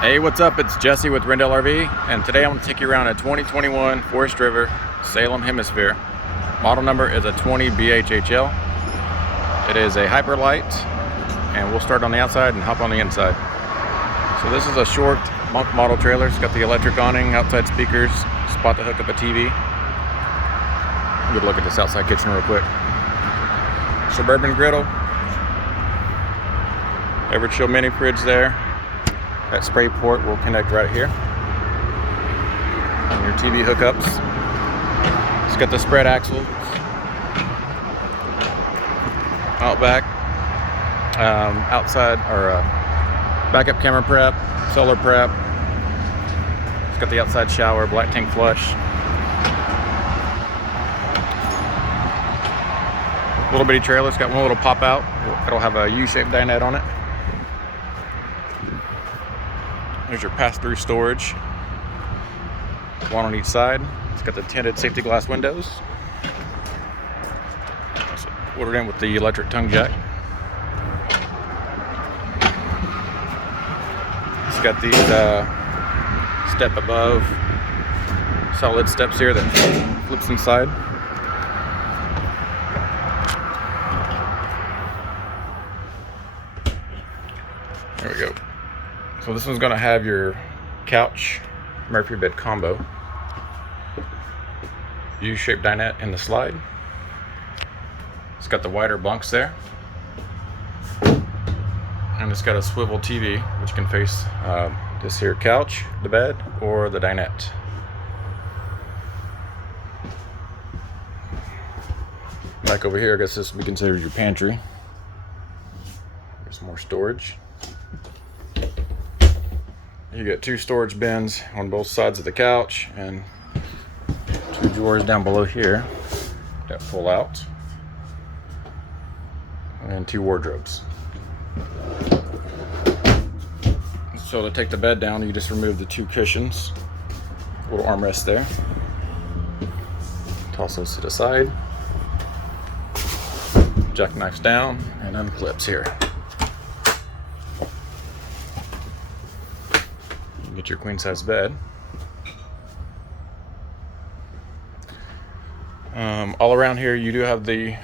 Hey, what's up? It's Jesse with RENDEL RV, and today I'm going to take you around a 2021 Forest River Salem Hemisphere. Model number is a 20BHHL. It is a Hyper-Lyte, and we'll start on the outside and hop on the inside. So this is a short bunk model trailer. It's got the electric awning, outside speakers, spot to hook up a TV. Good look at this outside kitchen real quick. Suburban griddle. Everchill mini fridge there. That spray port will connect right here. And your TV hookups. It's got the spread axle. Out back. Outside or backup camera prep, solar prep. It's got the outside shower, black tank flush. Little bitty trailer. It's got one little pop out. It'll have a U-shaped dinette on it. There's your pass-through storage. One on each side. It's got the tinted safety glass windows. It's ordered in with the electric tongue jack. It's got these step above solid steps here that flips inside. There we go. So this one's going to have your couch Murphy bed combo, U-shaped dinette in the slide. It's got the wider bunks there, and it's got a swivel TV which can face this here couch, the bed, or the dinette. Back over here, I guess this would be considered your pantry. There's more storage. You get two storage bins on both sides of the couch and two drawers down below here that pull out, and two wardrobes. So to take the bed down, you just remove the two cushions, little armrest there, toss those to the side, jackknives down, and unclips here. Get your queen size bed. All around here you do have the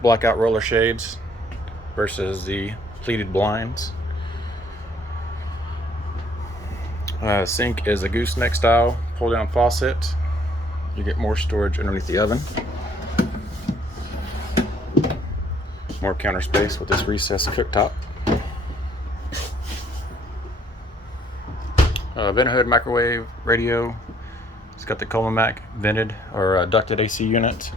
blackout roller shades versus the pleated blinds. Sink is a gooseneck style pull down faucet. You get more storage underneath the oven. More counter space with this recessed cooktop. Vent hood, microwave, radio. It's got the Coleman vented or ducted AC unit.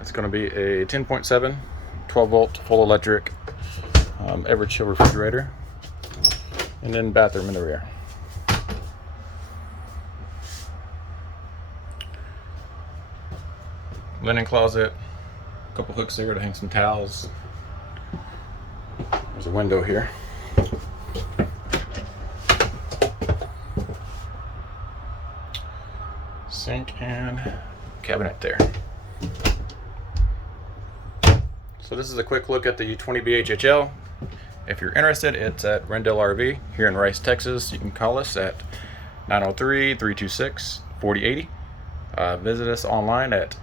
It's going to be a 10.7, 12 volt, full electric, Everchill refrigerator, and then bathroom in the rear. Linen closet. Couple hooks there to hang some towels. There's a window here. Sink and cabinet there. So this is a quick look at the 20BHHL. If you're interested, it's at RENDEL RV here in Rice, Texas. You can call us at 903-326-4080. Visit us online at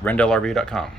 rendelrv.com.